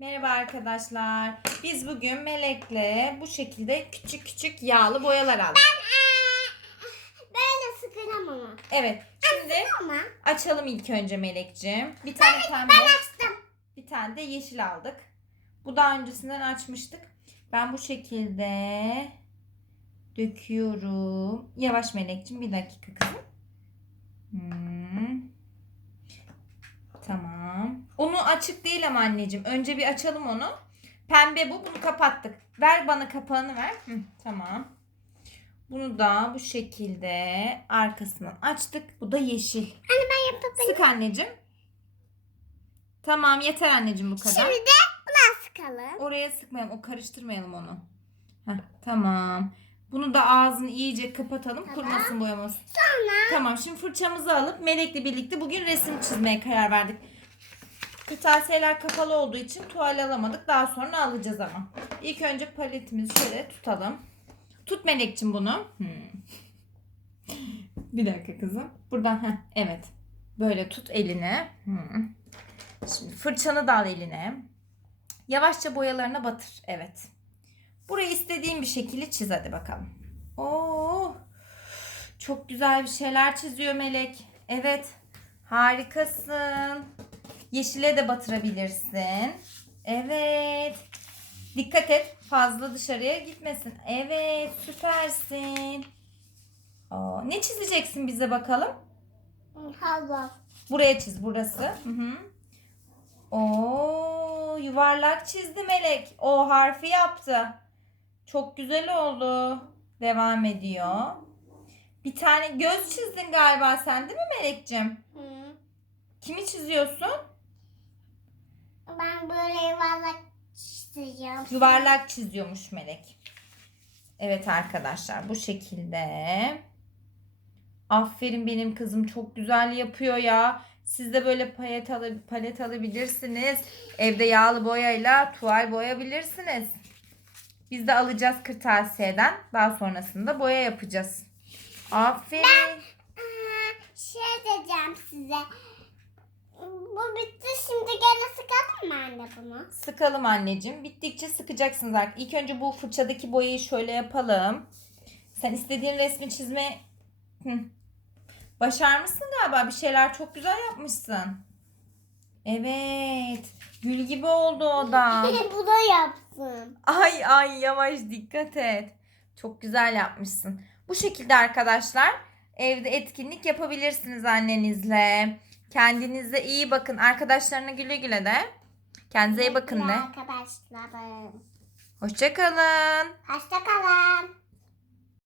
Merhaba arkadaşlar. Biz bugün Melek'le bu şekilde küçük küçük yağlı boyalar aldık. Böyle sıkıram ama. Evet. Şimdi Ama açalım ilk önce Melek'ciğim. Bir tane pembe, ben açtım. bir tane de yeşil aldık. Bu daha öncesinden açmıştık. Ben bu şekilde döküyorum. Yavaş Melek'ciğim bir dakika kızım. Hmm. Tamam. Onu açık değil ama anneciğim. Önce bir açalım onu. Pembe bu. Bunu kapattık. Ver bana kapağını ver. Hı, tamam. Bunu da bu şekilde arkasından açtık. Bu da yeşil. Hani ben yapabilirim. Sık anneciğim. Tamam yeter anneciğim bu kadar. Şimdi de buna sıkalım. Oraya sıkmayalım. O karıştırmayalım onu. Heh, tamam. Bunu da ağzını iyice kapatalım. Tamam. Kurumasın boyaması. Sonra Tamam şimdi fırçamızı alıp Melek'le birlikte bugün resim çizmeye karar verdik. Kırtasiyeler kapalı olduğu için tuval alamadık. Daha sonra alacağız ama. İlk önce paletimizi şöyle tutalım. Tut Melek'cim bunu. Hmm. Bir dakika kızım. Buradan heh, evet. Böyle tut eline. Hmm. Şimdi fırçanı da al eline. Yavaşça boyalarına batır. Evet. Burayı istediğin bir şekilde çiz hadi bakalım. Oo. Çok güzel bir şeyler çiziyor Melek. Evet. Harikasın. Yeşile de batırabilirsin. Evet. Dikkat et. Fazla dışarıya gitmesin. Evet. Süpersin. Aa, ne çizeceksin bize bakalım? hava. Buraya çiz burası. Hı hı. Oo, yuvarlak çizdi Melek. O harfi yaptı. Çok güzel oldu. Devam ediyor. Bir tane göz çizdin galiba sen değil mi Melek'cim? Hı. Kimi çiziyorsun? Ben böyle yuvarlak çizeceğim. Yuvarlak çiziyormuş Melek. Evet arkadaşlar bu şekilde. Aferin benim kızım çok güzel yapıyor ya. Siz de böyle palet, alı, palet alabilirsiniz. Evde yağlı boyayla tuval boyayabilirsiniz. Biz de alacağız kırtasiyeden. Daha sonrasında boya yapacağız. Aferin. Aa, şey diyeceğim size. Bu bitti şimdi gene sıkalım mı anne bunu? Sıkalım anneciğim. Bittikçe sıkacaksınız artık. İlk önce bu fırçadaki boyayı şöyle yapalım. Sen istediğin resmi çizme Hı. başarmışsın galiba. Bir şeyler çok güzel yapmışsın. Evet. Gül gibi oldu o da. bu da yapsın. Ay ay yavaş dikkat et. Çok güzel yapmışsın. Bu şekilde arkadaşlar evde etkinlik yapabilirsiniz annenizle. Kendinize iyi bakın. Arkadaşlarına güle güle de. Kendinize iyi bakın de. Arkadaşlarım. Hoşçakalın. Hoşçakalın.